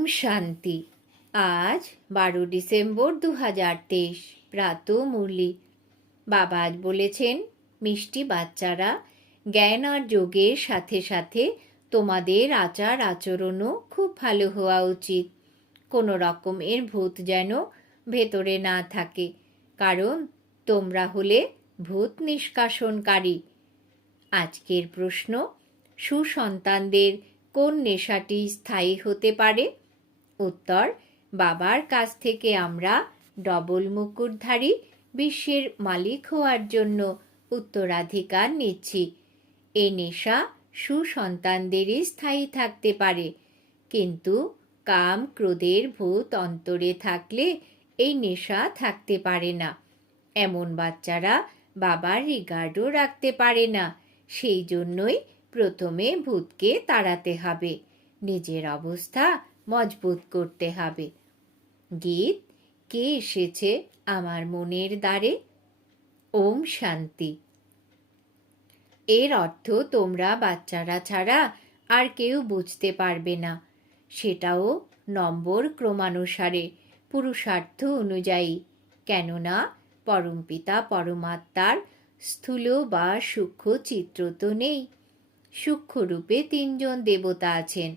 ওম শান্তি। আজ 12 ডিসেম্বর 2023 প্রাত মুরলি। বাবা আজ বলেছেন, মিষ্টি বাচ্চারা, জ্ঞান আর যোগের সাথে সাথে তোমাদের আচার আচরণও খুব ভালো হওয়া উচিত। কোনো রকমের ভূত যেন ভেতরে না থাকে, কারণ তোমরা হলে ভূত নিষ্কাশনকারী। আজকের প্রশ্ন, সুসন্তানদের কোন নেশাটি স্থায়ী হতে পারে? উত্তর, বাবার কাছ থেকে আমরা ডবল মুকুটধারী বিশ্বের মালিক হওয়ার জন্য উত্তরাধিকার নিচ্ছি। এই নেশা সুসন্তানদেরই স্থায়ী থাকতে পারে, কিন্তু কাম ক্রোধের ভূত অন্তরে থাকলে এই নেশা থাকতে পারে না। এমন বাচ্চারা বাবার রিগার্ডও রাখতে পারে না। সেই জন্যই প্রথমে ভূতকে তাড়াতে হবে, নিজের অবস্থা মজবুত করতে হবে। গীত, কে এসেছে আমার মনের দ্বারে? ওম শান্তি। এর অর্থ তোমরা বাচ্চারা ছাড়া আর কেউ বুঝতে পারবে না। সেটাও নম্বর ক্রমানুসারে, পুরুষার্থ অনুযায়ী। কেননা পরমপিতা পরমাত্মার স্থূল বা সূক্ষ্ম চিত্র তো নেই। সূক্ষ্মরূপে 3 জন দেবতা আছেন।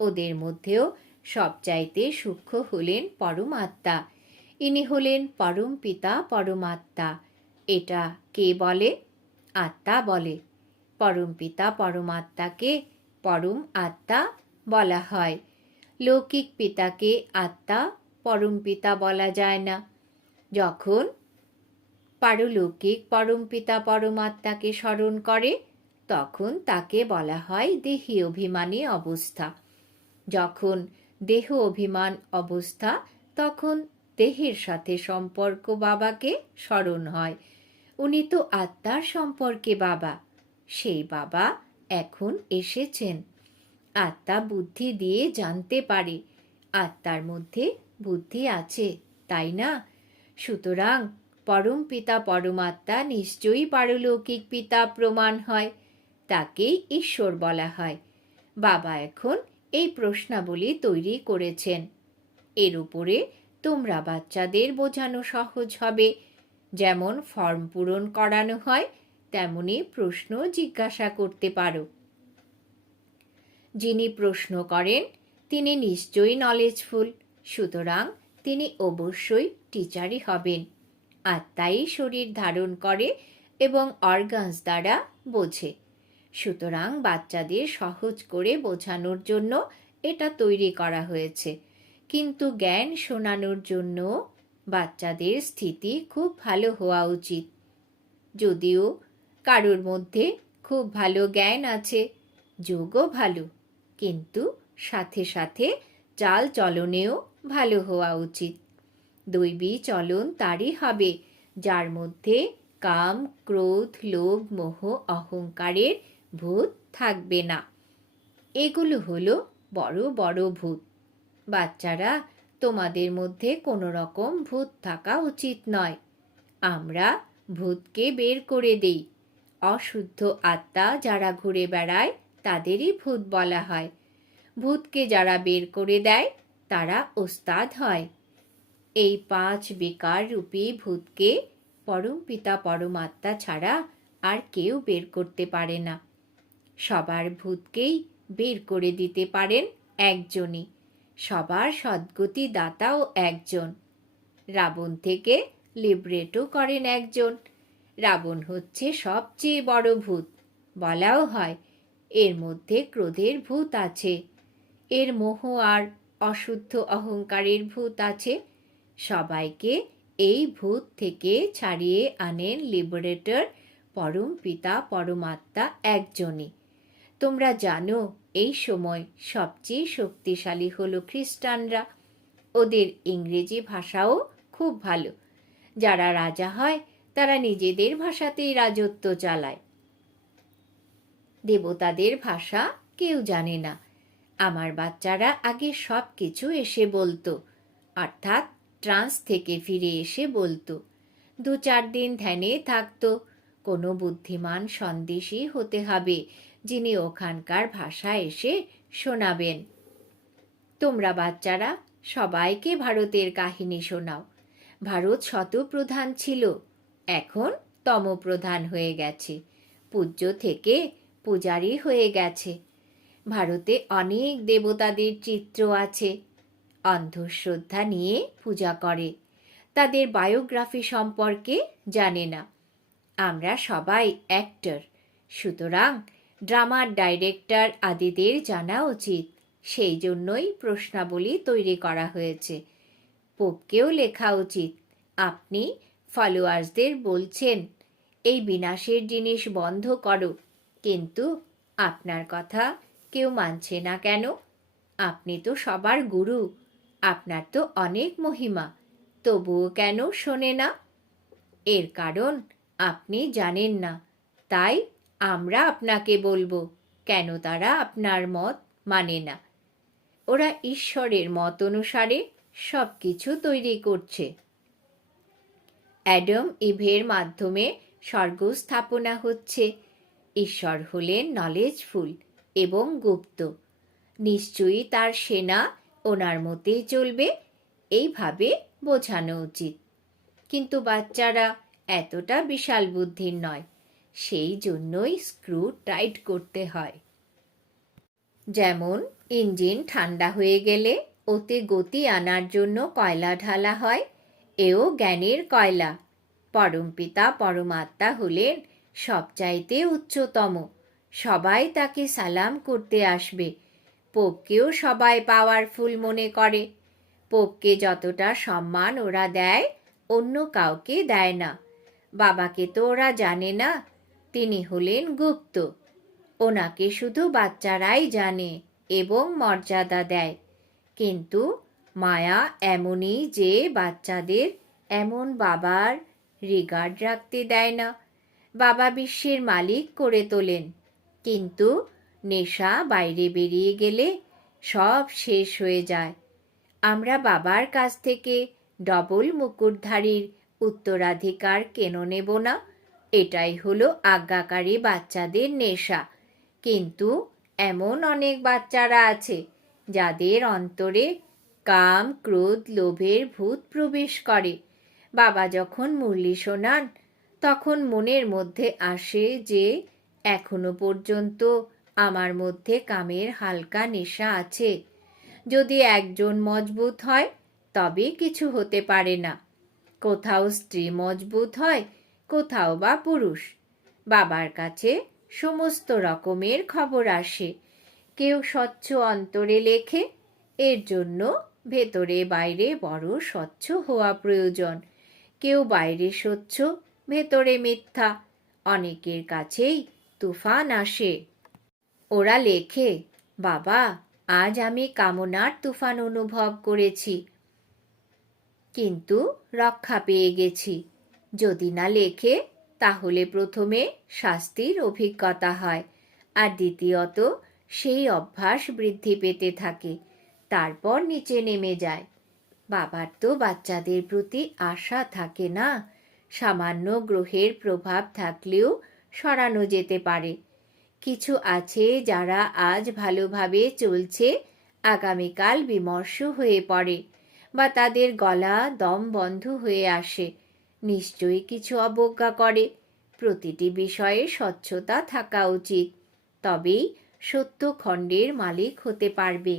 ওদের মধ্যেও সবচাইতে সূক্ষ্ম হলেন পরমাত্মা। ইনি হলেন পরমপিতা পরমাত্মা। এটা কে বলে? আত্মা বলে। পরমপিতা পরমাত্মাকে পরম আত্মা বলা হয়। লৌকিক পিতাকে আত্মা পরমপিতা বলা যায় না। যখন পারলৌকিক পরমপিতা পরমাত্মাকে স্মরণ করে, তখন তাকে বলা হয় দেহী অভিমানী অবস্থা। যখন দেহ অভিমান অবস্থা, তখন দেহের সাথে সম্পর্ক বাবাকে স্মরণ হয়। উনি তো আত্মার সম্পর্কে বাবা। সেই বাবা এখন এসেছেন। আত্মা বুদ্ধি দিয়ে জানতে পারে। আত্মার মধ্যে বুদ্ধি আছে, তাই না? সুতরাং পরম পিতা পরমাত্মা নিশ্চয়ই পারলৌকিক পিতা প্রমাণ হয়। তাকেই ঈশ্বর বলা হয়। বাবা এখন এই প্রশ্নাবলী তৈরি করেছেন। এর উপরে তোমরা বাচ্চাদের বোঝানো সহজ হবে। যেমন ফর্ম পূরণ করানো হয়, তেমনি প্রশ্ন জিজ্ঞাসা করতে পারো। যিনি প্রশ্ন করেন তিনি নিশ্চয়ই নলেজফুল, সুতরাং তিনি অবশ্যই টিচারই হবেন। আত্মাই শরীর ধারণ করে এবং অর্গানস দ্বারা বোঝে। সুতরাং বাচ্চাদের সহজ করে বোঝানোর জন্য এটা তৈরি করা হয়েছে। কিন্তু জ্ঞান শোনানোর জন্য বাচ্চাদের স্থিতি খুব ভালো হওয়া উচিত। যদিও কারোর মধ্যে খুব ভালো জ্ঞান আছে, যোগও ভালো, কিন্তু সাথে সাথে চাল চলনেও ভালো হওয়া উচিত। দৈবী চলন তারই হবে যার মধ্যে কাম ক্রোধ লোভ মোহ অহংকারের ভূত থাকবে না। এগুলো হলো বড় বড় ভূত। বাচ্চারা, তোমাদের মধ্যে কোনো রকম ভূত থাকা উচিত নয়। আমরা ভূতকে বের করে দেই। অশুদ্ধ আত্মা যারা ঘুরে বেড়ায় তাদেরই ভূত বলা হয়। ভূতকে যারা বের করে দেয় তারা ওস্তাদ হয়। এই 5 বিকার রূপী ভূতকে পরমপিতা পরমাত্মা ছাড়া আর কেউ বের করতে পারে না। সবার ভূতকেই বের করে দিতে পারেন একজনই। সবার সদ্গতি দাতাও একজন। রাবণ থেকে লিবারেটও করেন একজন। রাবণ হচ্ছে সবচেয়ে বড় ভূত। বলাও হয় এর মধ্যে ক্রোধের ভূত আছে, এর মোহ আর অশুদ্ধ অহংকারের ভূত আছে। সবাইকে এই ভূত থেকে ছাড়িয়ে আনেন লিবারেটর পরম পিতা পরমাত্মা একজনই। তোমরা জানো এই সময় সবচেয়ে শক্তিশালী হলো খ্রিস্টানরা। ওদের ইংরেজি ভাষাও খুব ভালো। যারা রাজা হয় তারা নিজেদের ভাষাতেই রাজত্ব চালায়। দেবতাদের ভাষা কেউ জানে না। আমার বাচ্চারা আগে সব কিছু এসে বলতো, অর্থাৎ ট্রান্স থেকে ফিরে এসে বলতো। 2-4 দিন ধ্যানে থাকতো। কোনো বুদ্ধিমান সন্দেশী হতে হবে যিনি ওখানকার ভাষা এসে শোনাবেন। তোমরা বাচ্চারা সবাইকে ভারতের কাহিনী শোনাও। ভারত শতপ্রধান ছিল, এখন তমপ্রধান হয়ে গেছে, পূজ্য থেকে পূজারী হয়ে গেছে। ভারতে অনেক দেবতাদের চিত্র আছে, অন্ধশ্রদ্ধা নিয়ে পূজা করে, তাদের বায়োগ্রাফি সম্পর্কে জানে না। আমরা সবাই অ্যাক্টর, সুতরাং ড্রামার ডাইরেক্টর আদিদের জানা উচিত। সেই জন্যই প্রশ্নাবলী তৈরি করা হয়েছে। পোপকেও লেখা উচিত। আপনি ফলোয়ার্সদের বলছেন এই বিনাশের জিনিস বন্ধ করো, কিন্তু আপনার কথা কেউ মানছে না কেন? আপনি তো সবার গুরু, আপনার তো অনেক মহিমা, তবুও কেন শোনে না? এর কারণ আপনি জানেন না, তাই আমরা আপনাকে বলবো কেন তারা আপনার মত মানে না। ওরা ঈশ্বরের মত অনুসারে সব কিছু তৈরি করছে। অ্যাডাম ইভের মাধ্যমে স্বর্গ স্থাপনা হচ্ছে। ঈশ্বর হলেন নলেজফুল এবং গুপ্ত। নিশ্চয়ই তার সেনা ওনার মতেই চলবে, এইভাবে বোঝানো উচিত। কিন্তু বাচ্চারা এতটা বিশাল বুদ্ধির নয়, সেই জন্যই স্ক্রু টাইট করতে হয়। যেমন ইঞ্জিন ঠান্ডা হয়ে গেলে ওতে গতি আনার জন্য কয়লা ঢালা হয়, এও জ্ঞানের কয়লা। পরমপিতা পরমাত্মা হলেন সবচাইতে উচ্চতম, সবাই তাকে সালাম করতে আসবে। পোপকেও সবাই পাওয়ারফুল মনে করে। পোপকে যতটা সম্মান ওরা দেয়, অন্য কাউকে দেয় না। বাবাকে তো ওরা জানে না, তিনি হলেন গুপ্ত। ওনাকে শুধু বাচ্চারাই জানে এবং মর্যাদা দেয়। কিন্তু মায়া এমনই যে বাচ্চাদের এমন বাবার রিগার্ড রাখতে দেয় না। বাবা বিশ্বের মালিক করে তোলেন, কিন্তু নেশা বাইরে বেরিয়ে গেলে সব শেষ হয়ে যায়। আমরা বাবার কাছ থেকে ডবল মুকুটধারীর উত্তরাধিকার কেন নেব না? এটাই হলো আজ্ঞাকারী বাচ্চাদের নেশা। কিন্তু এমন অনেক বাচ্চারা আছে যাদের অন্তরে কাম, ক্রোধ, লোভের ভূত প্রবেশ করে। বাবা যখন মুরলি শোনান, তখন মনের মধ্যে আসে যে এখনো পর্যন্ত আমার মধ্যে কামের হালকা নেশা আছে। যদি একজন মজবুত হয় তবে কিছু হতে পারে না। কোথাও স্ত্রী মজবুত হয়, কোথাও বা পুরুষ। বাবার কাছে সমস্ত রকমের খবর আসে। কেউ স্বচ্ছ অন্তরে লেখে, এর জন্য ভেতরে বাইরে বড় স্বচ্ছ হওয়া প্রয়োজন। কেউ বাইরে স্বচ্ছ, ভেতরে মিথ্যা। অনেকের কাছেই তুফান আসে। ওরা লেখে, বাবা আজ আমি কামনার তুফান অনুভব করেছি, কিন্তু রক্ষা পেয়ে গেছি। যদি না লেখে তাহলে প্রথমে শাস্তির অভিজ্ঞতা হয়, আর দ্বিতীয়ত সেই অভ্যাস বৃদ্ধি পেতে থাকে, তারপর নিচে নেমে যায়। বাবার তো বাচ্চাদের প্রতি আশা থাকে না। সামান্য গ্রহের প্রভাব থাকলেও সরানো যেতে পারে। কিছু আছে যারা আজ ভালোভাবে চলছে, আগামীকাল বিমর্ষ হয়ে পড়ে, বা তাদের গলা দম বন্ধ হয়ে আসে। নিশ্চয়ই কিছু অবজ্ঞা করে। প্রতিটি বিষয়ে স্বচ্ছতা থাকা উচিত, তবেই সত্য খণ্ডের মালিক হতে পারবে।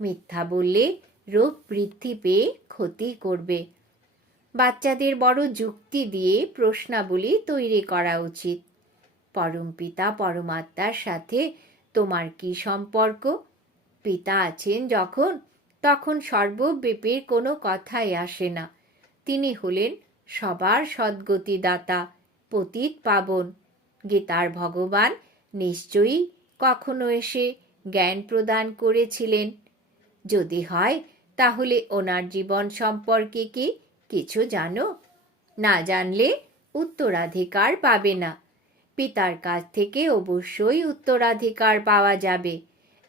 মিথ্যা বললে রোগ বৃদ্ধি পেয়ে ক্ষতি করবে। বাচ্চাদের বড় যুক্তি দিয়ে প্রশ্নাবলী তৈরি করা উচিত। পরমপিতা পরমাত্মার সাথে তোমার কি সম্পর্ক? পিতা আছেন যখন, তখন সর্বব্যাপীর কোনো কথাই আসে না। তিনি হলেন সবার সদ্গতিদাতা, পতিত পাবন। গীতার ভগবান নিশ্চয়ই কখনো এসে জ্ঞান প্রদান করেছিলেন। যদি হয় তাহলে ওনার জীবন সম্পর্কে কি কিছু জানো? না জানলে উত্তরাধিকার পাবে না। পিতার কাছ থেকে অবশ্যই উত্তরাধিকার পাওয়া যাবে।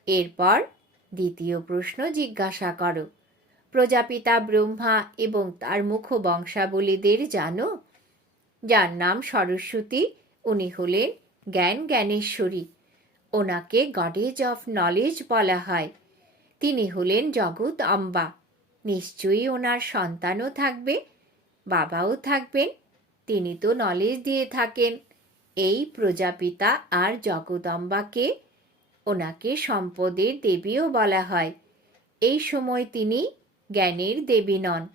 এরপর দ্বিতীয় প্রশ্ন জিজ্ঞাসা করো, প্রজাপিতা ব্রহ্মা এবং তার মুখ বংশাবলীদের জানো? যার নাম সরস্বতী, উনি হলেন জ্ঞানেশ্বরী। ওনাকে গডেজ অফ নলেজ বলা হয়। তিনি হলেন জগদম্বা। নিশ্চয়ই ওনার সন্তানও থাকবে, বাবাও থাকবেন। তিনি তো নলেজ দিয়ে থাকেন। এই প্রজাপিতা আর জগদম্বাকে, ওনাকে সম্পদের দেবীও বলা হয়। এই সময় তিনি জ্ঞানের দেবী নন।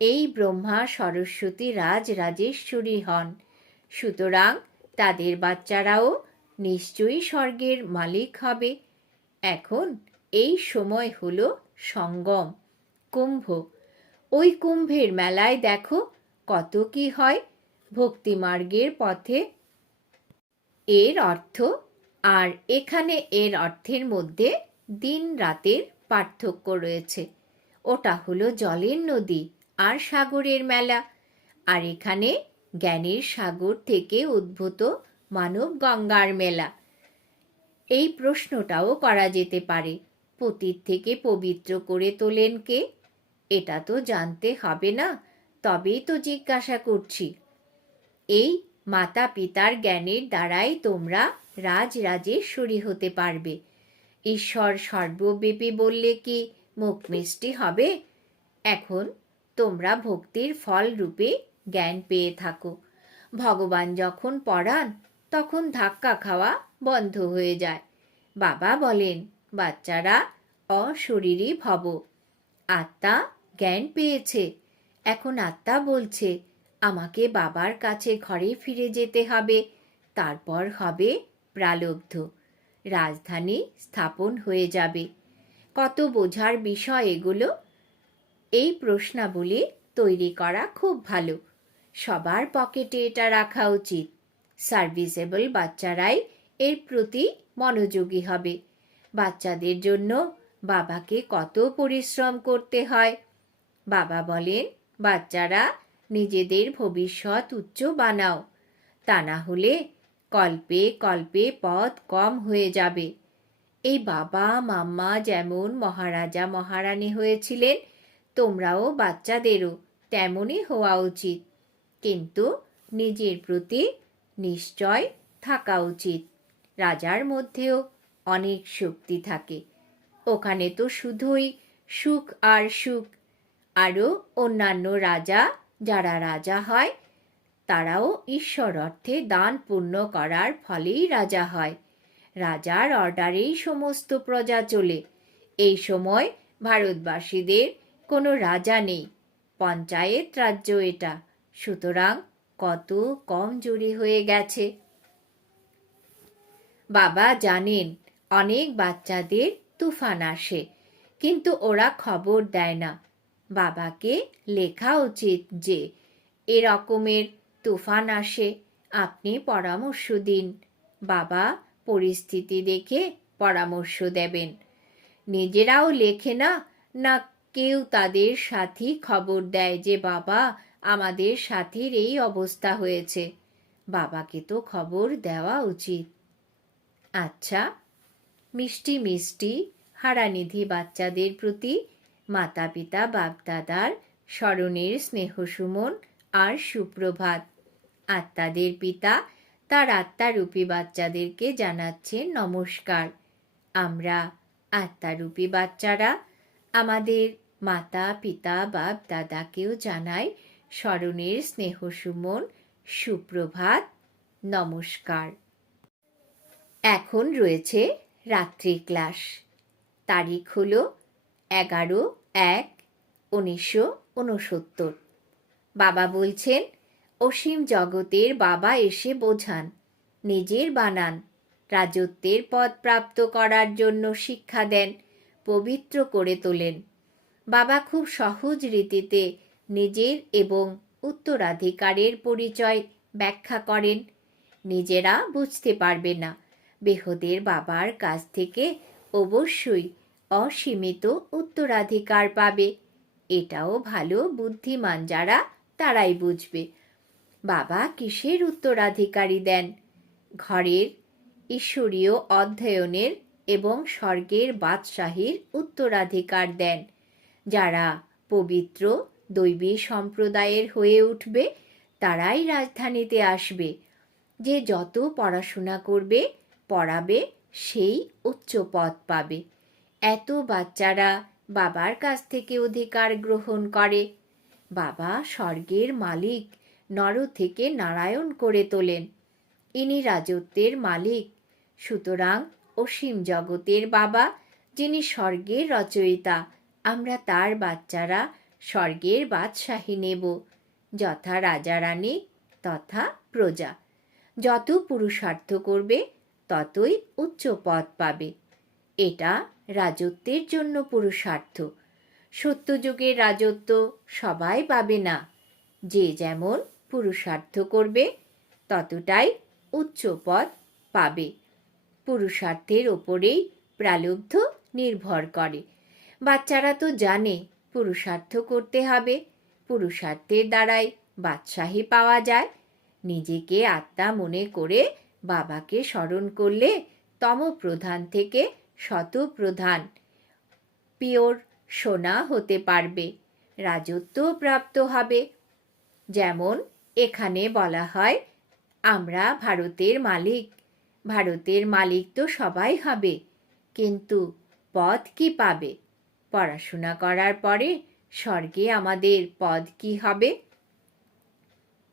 এই ব্রহ্মা সরস্বতী রাজরাজেশ্বরী হন। সুতরাং তাদের বাচ্চারাও নিশ্চয়ই স্বর্গের মালিক হবে। এখন এই সময় হলো সঙ্গম, কুম্ভ। ওই কুম্ভের মেলায় দেখো কত কি হয়। ভক্তিমার্গের পথে এর অর্থ, আর এখানে এর অর্থের মধ্যে দিন রাতের পার্থক্য রয়েছে। ওটা হলো জলের নদী আর সাগরের মেলা, আর এখানে জ্ঞানের সাগর থেকে উদ্ভূত মানব গঙ্গার মেলা। এই প্রশ্নটাও করা যেতে পারে, পতিত থেকে পবিত্র করে তোলেন কে? এটা তো জানতে হবে না, তবেই তো জিজ্ঞাসা করছি। এই মাতা পিতার জ্ঞানের দ্বারাই তোমরা রাজরাজেশ্বরী হতে পারবে। ঈশ্বর সর্বব্যাপী বললে কি মুখ মিষ্টি হবে? এখন তোমরা ভক্তির ফল রূপে জ্ঞান পেয়ে থাকো। ভগবান যখন পড়ান তখন ধাক্কা খাওয়া বন্ধ হয়ে যায়। বাবা বলেন, বাচ্চারা অশরীরী ভব। আত্মা জ্ঞান পেয়েছে। এখন আত্মা বলছে, আমাকে বাবার কাছে ঘরে ফিরে যেতে হবে, তারপর হবে প্রালব্ধ, রাজধানী স্থাপন হয়ে যাবে। কত বোঝার বিষয় এগুলো। এই প্রশ্নাবলী তৈরি করা খুব ভালো। সবার পকেটে এটা রাখা উচিত। সার্ভিসেবল বাচ্চারাই এর প্রতি মনোযোগী হবে। বাচ্চাদের জন্য বাবাকে কত পরিশ্রম করতে হয়। বাবা বলেন, বাচ্চারা নিজেদের ভবিষ্যৎ উচ্চ বানাও, তা না হলে কল্পে কল্পে পথ কম হয়ে যাবে। এই বাবা মাম্মা যেমন মহারাজা মহারানী হয়েছিলেন, তোমরাও বাচ্চাদেরও তেমনই হওয়া উচিত। কিন্তু নিজের প্রতি নিশ্চয় থাকা উচিত। রাজার মধ্যেও অনেক শক্তি থাকে। ওখানে তো শুধুই সুখ আর সুখ। আরও অন্যান্য রাজা, যারা রাজা হয়, তারাও ঈশ্বর অর্থে দান পুণ্য করার ফলেই রাজা হয়। রাজার অর্ডারেই সমস্ত প্রজা চলে। এই সময় ভারতবাসীদের কোনো রাজা নেই, পঞ্চায়েত রাজ্য এটা। সুতরাং কত কমজোরি হয়ে গেছে। বাবা জানেন অনেক বাচ্চাদের তুফান আসে, কিন্তু ওরা খবর দেয় না। বাবাকে লেখা উচিত যে এরকমের তুফান আসে, আপনি পরামর্শ দিন। বাবা পরিস্থিতি দেখে পরামর্শ দেবেন। নিজেরাও লেখে না, না কেউ তাদের সাথী খবর দেয় যে বাবা আমাদের সাথীর এই অবস্থা হয়েছে। বাবাকে তো খবর দেওয়া উচিত। আচ্ছা, মিষ্টি মিষ্টি হারানিধি বাচ্চাদের প্রতি মাতা পিতা বাপদাদার স্মরণের স্নেহসুমন আর সুপ্রভাত। আত্মাদের পিতা তার আত্মারূপী বাচ্চাদেরকে জানাচ্ছেন নমস্কার। আমরা আত্মারূপী বাচ্চারা আমাদের মাতা পিতা বাপ দাদাকেও জানাই স্মরণের স্নেহসুমন, সুপ্রভাত, নমস্কার। এখন রয়েছে রাত্রি ক্লাস। তারিখ হল 11/1/1969। বাবা বলছেন, অসীম জগতের বাবা এসে বোঝান, নিজের বানান, রাজত্বের পদ প্রাপ্ত করার জন্য শিক্ষা দেন, পবিত্র করে তোলেন। বাবা খুব সহজ রীতিতে নিজের এবং উত্তরাধিকারের পরিচয় ব্যাখ্যা করেন। নিজেরা বুঝতে পারবে না, বেহদের বাবার কাছ থেকে অবশ্যই অসীমিত উত্তরাধিকার পাবে। এটাও ভালো বুদ্ধিমান যারা, তারাই বুঝবে। বাবা কিসের উত্তরাধিকারী দেন? ঘরের ঈশ্বরীয় অধ্যয়নের এবং স্বর্গের বাদশাহীর উত্তরাধিকার দেন। যারা পবিত্র দৈবী সম্প্রদায়ের হয়ে উঠবে, তারাই রাজধানীতে আসবে। যে যত পড়াশোনা করবে, পড়াবে, সেই উচ্চ পদ পাবে। এত বাচ্চারা বাবার কাছ থেকে অধিকার গ্রহণ করে। বাবা স্বর্গের মালিক, নর থেকে নারায়ণ করে তোলেন। ইনি রাজত্বের মালিক। সুতরাং অসীম জগতের বাবা, যিনি স্বর্গের রচয়িতা, আমরা তার বাচ্চারা স্বর্গের বাদশাহী নেব, যথা রাজা রানী তথা প্রজা। যত পুরুষার্থ করবে ততই উচ্চ পদ পাবে। এটা রাজত্বের জন্য পুরুষার্থ। সত্যযুগের রাজত্ব সবাই পাবে না। যে যেমন পুরুষার্থ করবে ততটাই উচ্চ পদ পাবে। পুরুষার্থের ওপরেই প্রালব্ধ নির্ভর করে। বাচ্চারা তো জানে পুরুষার্থ করতে হবে, পুরুষার্থের দ্বারাই বাদশাহী পাওয়া যায়। নিজেকে আত্মা মনে করে বাবাকে স্মরণ করলে তমপ্রধান থেকে শতপ্রধান পিওর সোনা হতে পারবে, রাজত্ব প্রাপ্ত হবে। যেমন এখানে বলা হয়, আমরা ভারতের মালিক। ভারতের মালিক তো সবাই হবে, কিন্তু পদ কি পাবে? পড়াশোনা করার পরে স্বর্গে আমাদের পদ কি হবে?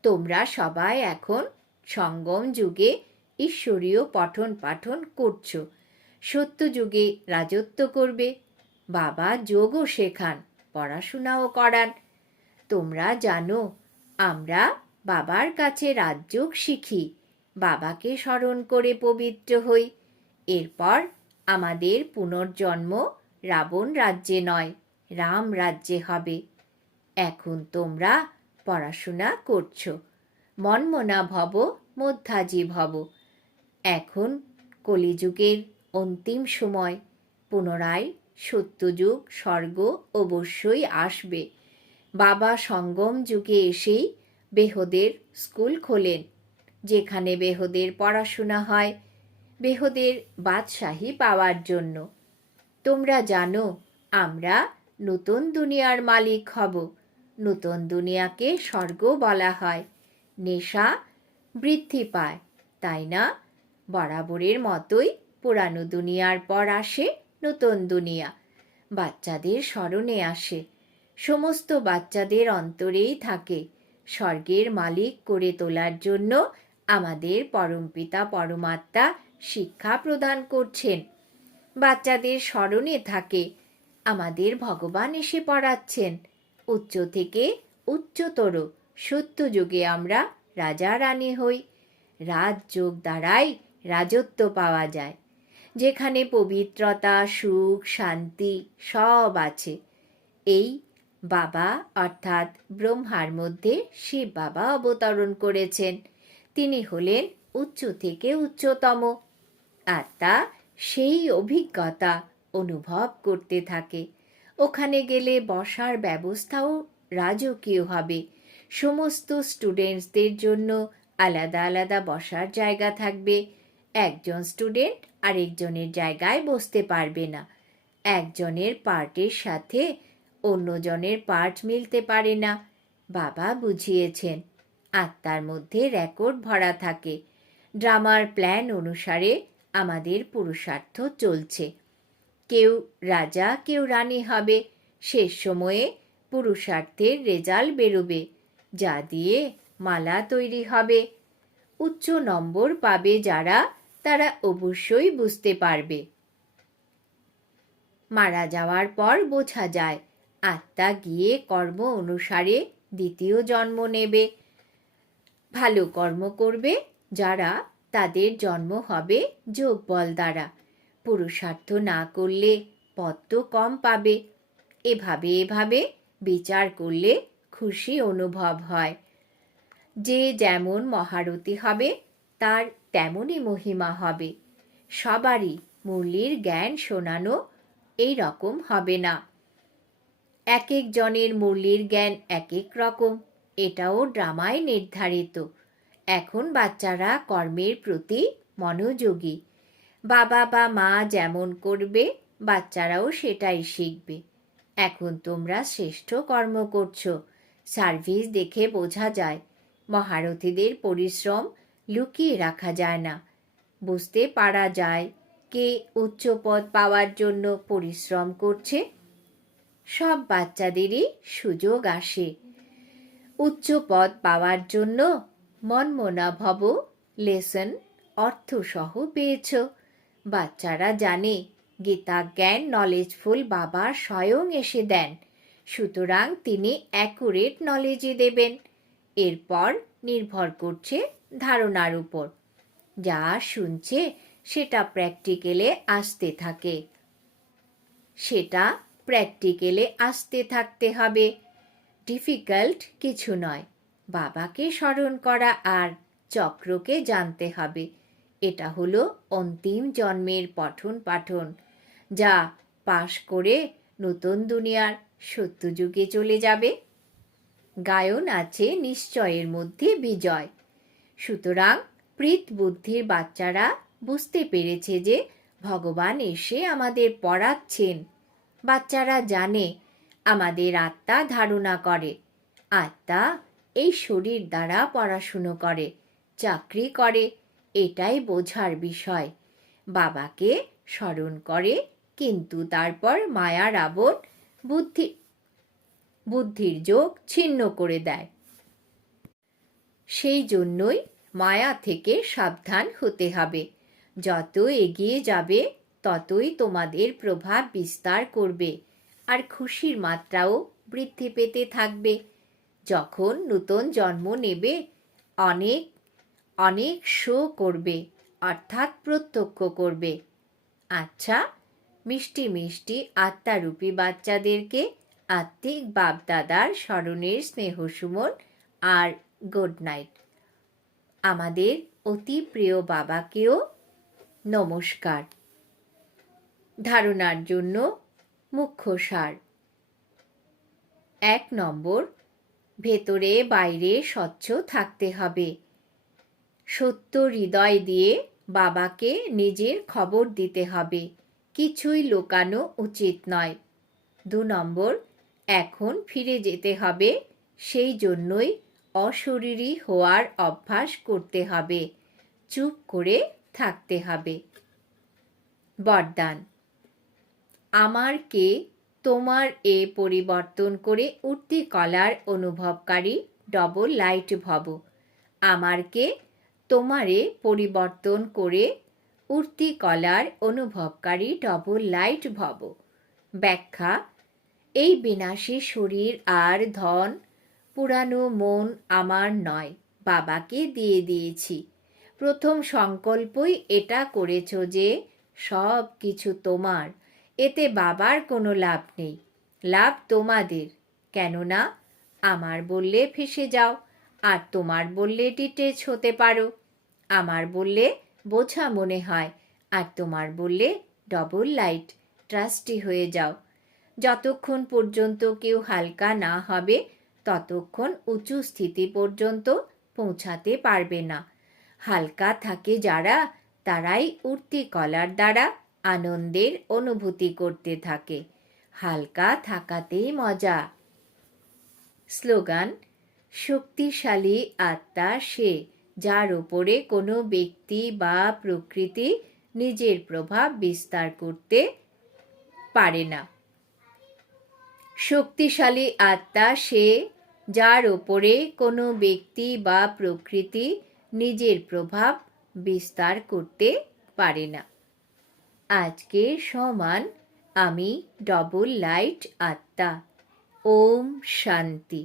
তোমরা সবাই এখন সঙ্গম যুগে ঈশ্বরীয় পঠন পাঠন করছো। সত্য যুগে রাজত্ব করবে। বাবা যোগও শেখান, পড়াশোনাও করান। তোমরা জানো আমরা বাবার কাছে রাজযোগ শিখি, বাবাকে স্মরণ করে পবিত্র হই। এরপর আমাদের পুনর্জন্ম রাবণ রাজ্যে নয়, রাম রাজ্যে হবে। এখন তোমরা পড়াশোনা করছো। মন্মনা ভব মধ্যাজি ভব। এখন কলিযুগের অন্তিম সময়, পুনরায় সত্যযুগ স্বর্গ অবশ্যই আসবে। বাবা সঙ্গম যুগে এসেই বেহদের স্কুল খোলেন, যেখানে বেহদের পড়াশোনা হয়, বেহদের বাদশাহী পাওয়ার জন্য। তোমরা জানো আমরা নতুন দুনিয়ার মালিক হব। নতুন দুনিয়াকে স্বর্গ বলা হয়। নেশা বৃদ্ধি পায়, তাই না? বরাবরের মতোই পুরানো দুনিয়ার পর আসে নতুন দুনিয়া। বাচ্চাদের স্মরণে আসে। সমস্ত বাচ্চাদের অন্তরেই থাকে। স্বর্গের মালিক করে তোলার জন্য আমাদের পরমপিতা পরমাত্মা শিক্ষা প্রদান করছেন। বাচ্চাদের স্মরণে থাকে আমাদের ভগবান এসে পড়াচ্ছেন। উচ্চ থেকে উচ্চতর সত্যযুগে আমরা রাজা রানী হই। রাজযোগ দ্বারাই রাজত্ব পাওয়া যায়, যেখানে পবিত্রতা, সুখ, শান্তি সব আছে। এই বাবা অর্থাৎ ব্রহ্মার মধ্যে শিব বাবা অবতরণ করেছেন। তিনি হলেন উচ্চ থেকে উচ্চতম আত্মা। সেই অভিজ্ঞতা অনুভব করতে থাকে। ওখানে গেলে বসার ব্যবস্থাও রাজকীয় হবে। সমস্ত স্টুডেন্টসদের জন্য আলাদা আলাদা বসার জায়গা থাকবে। একজন স্টুডেন্ট আরেকজনের জায়গায় বসতে পারবে না। একজনের পার্টের সাথে অন্যজনের পার্ট মিলতে পারে না। বাবা বুঝিয়েছেন, আত্মার মধ্যে রেকর্ড ভরা থাকে। ড্রামার প্ল্যান অনুসারে আমাদের পুরুষার্থ চলছে। কেউ রাজা, কেউ রানী হবে। শেষ সময়ে পুরুষার্থের রেজাল্ট বেরোবে, যা দিয়ে মালা তৈরি হবে। উচ্চ নম্বর পাবে যারা, তারা অবশ্যই বুঝতে পারবে। মারা যাওয়ার পর বোঝা যায় আত্মা গিয়ে কর্ম অনুসারে দ্বিতীয় জন্ম নেবে। ভালো কর্ম করবে যারা, তাদের জন্ম হবে যোগ বল দ্বারা। পুরুষার্থ না করলে পদ তো কম পাবে। এভাবে এভাবে বিচার করলে খুশি অনুভব হয়। যে যেমন মহারথী হবে তার তেমনই মহিমা হবে। সবারই মুরলির জ্ঞান শোনানো এই রকম হবে না। এক এক জনের মুরলির জ্ঞান এক এক রকম। এটাও ড্রামায় নির্ধারিত। এখন বাচ্চারা কর্মের প্রতি মনোযোগী। বাবা বা মা যেমন করবে বাচ্চারাও সেটাই শিখবে। এখন তোমরা শ্রেষ্ঠ কর্ম করছো। সার্ভিস দেখে বোঝা যায়। মহারথীদের পরিশ্রম লুকিয়ে রাখা যায় না, বুঝতে পারা যায় কে উচ্চ পদ পাওয়ার জন্য পরিশ্রম করছে? সব বাচ্চাদেরই সুযোগ আসে। উচ্চ পদ পাওয়ার জন্য মনমনা ভব লেসন অর্থসহ পেয়েছ। বাচ্চারা জানে গীতা জ্ঞান নলেজফুল বাবা স্বয়ং এসে দেন, সুতরাং তিনি অ্যাকুরেট নলেজই দেবেন। এরপর নির্ভর করছে ধারণার উপর। যা শুনছে সেটা প্র্যাকটিক্যালে আসতে থাকতে হবে। ডিফিকাল্ট কিছু নয়, বাবাকে স্মরণ করা আর চক্রকে জানতে হবে। এটা হলো অন্তিম জন্মের পঠন পাঠন, যা পাশ করে নতুন দুনিয়ার সত্যযুগে চলে যাবে। গায়ন আছে নিশ্চয়ের মধ্যে বিজয়। সুতরাং প্রীত বুদ্ধির বাচ্চারা বুঝতে পেরেছে যে ভগবান এসে আমাদের পড়াচ্ছেন। বাচ্চারা জানে আমাদের আত্মা ধারণা করে, আত্মা এই শরীর দ্বারা পড়াশুনো করে, চাকরি করে, এটাই বোঝার বিষয়। বাবাকে স্মরণ করে, কিন্তু তারপর মায়ার আবরণ বুদ্ধির যোগ ছিন্ন করে দেয়। সেই জন্যই মায়া থেকে সাবধান হতে হবে। যত এগিয়ে যাবে ততই তোমাদের প্রভাব বিস্তার করবে, আর খুশির মাত্রাও বৃদ্ধি পেতে থাকবে। যখন নতুন জন্ম নেবে অনেক অনেক শো করবে, অর্থাৎ প্রত্যক্ষ করবে। আচ্ছা, মিষ্টি মিষ্টি আত্মারূপী বাচ্চাদেরকে আত্মিক বাপদাদার স্মরণের স্নেহ সুমন আর গুড নাইট। আমাদের অতি প্রিয় বাবাকেও নমস্কার। ধারণার জন্য মুখ্য সার। 1 নম্বর, ভেতরে বাইরে স্বচ্ছ থাকতে হবে। সত্য হৃদয় দিয়ে বাবাকে নিজের খবর দিতে হবে, কিছুই লুকানো উচিত নয়। 2 নম্বর, এখন ফিরে যেতে হবে, সেই জন্যই অশরীরী হওয়ার অভ্যাস করতে হবে, চুপ করে থাকতে হবে। বরদান। আমার কে তোমার এ পরিবর্তন করে উঠতি কলার অনুভবকারী ডবল লাইট ভব। আমার কে তোমারে পরিবর্তন করে উঠতি কলার অনুভবকারী ডবল লাইট ভব। ব্যাখ্যা। এই বিনাশী শরীর আর ধন, পুরানো মন আমার নয়, বাবাকে দিয়ে দিয়েছি। প্রথম সংকল্পই এটা করেছ যে সব কিছু তোমার, এতে বাবার কোনো লাভ নেই, লাভ তোমাদের। কেননা আমার বললে ফেঁসে যাও, আর তোমার বললে ডিটেচ হতে পারো। আমার বললে বোঝা মনে হয়, আর তোমার বললে ডবল লাইট ট্রাস্টি হয়ে যাও। যতক্ষণ পর্যন্ত কেউ হালকা না হবে ততক্ষণ উঁচু স্থিতি পর্যন্ত পৌঁছাতে পারবে না। হালকা থাকে যারা, তারাই উঠতি কলার দ্বারা আনন্দের অনুভূতি করতে থাকে। হালকা থাকাতেই মজা। স্লোগান। শক্তিশালী আত্মা সে, যার উপরে কোনো ব্যক্তি বা প্রকৃতি নিজের প্রভাব বিস্তার করতে পারে না। শক্তিশালী আত্মা সে, যার উপরে কোনো ব্যক্তি বা প্রকৃতি নিজের প্রভাব বিস্তার করতে পারে না। আজকে সমান আমি ডবল লাইট আত্মা। ওম শান্তি।